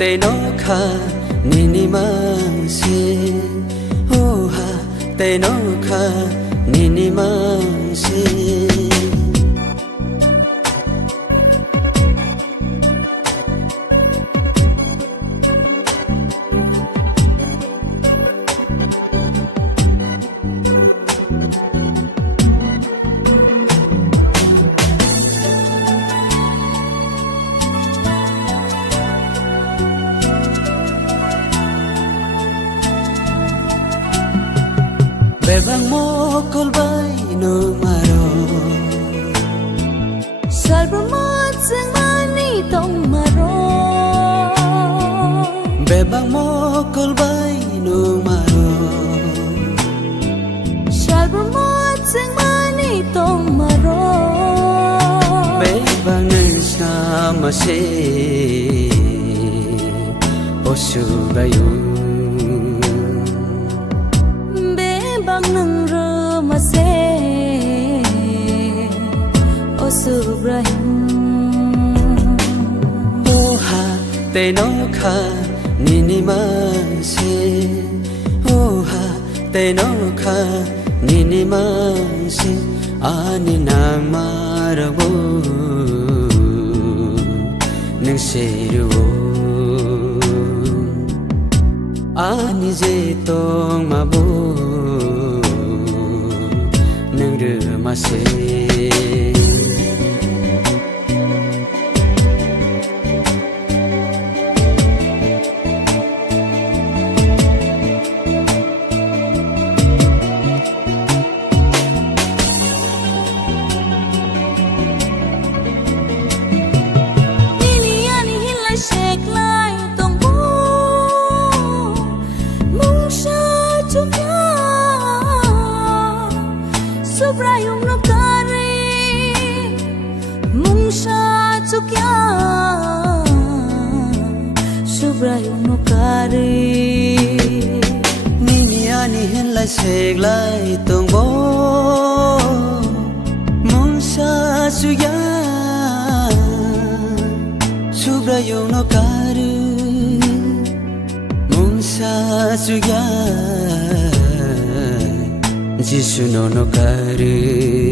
Tây nó kha nini mang se oha Tây nó kha nini mang se Bebang mo kolbay no maro Salbamot sang mani tong maro Bebang mo kolbay no maro Salbamot sang mani tong maro Bebang nang mase osu bayu Nang rumase o subrahim oha Tây nó kha nini mang se oha Tây nó kha nini mang se ani nang marabu nang seru ani je tong mabu nang rumase Subrayung no kare mungsha chukya Subrayung no kare Nini ani hen lai sek lai tong bo mungsha chukya Subrayung no kare mungsha chukya Jisu no kare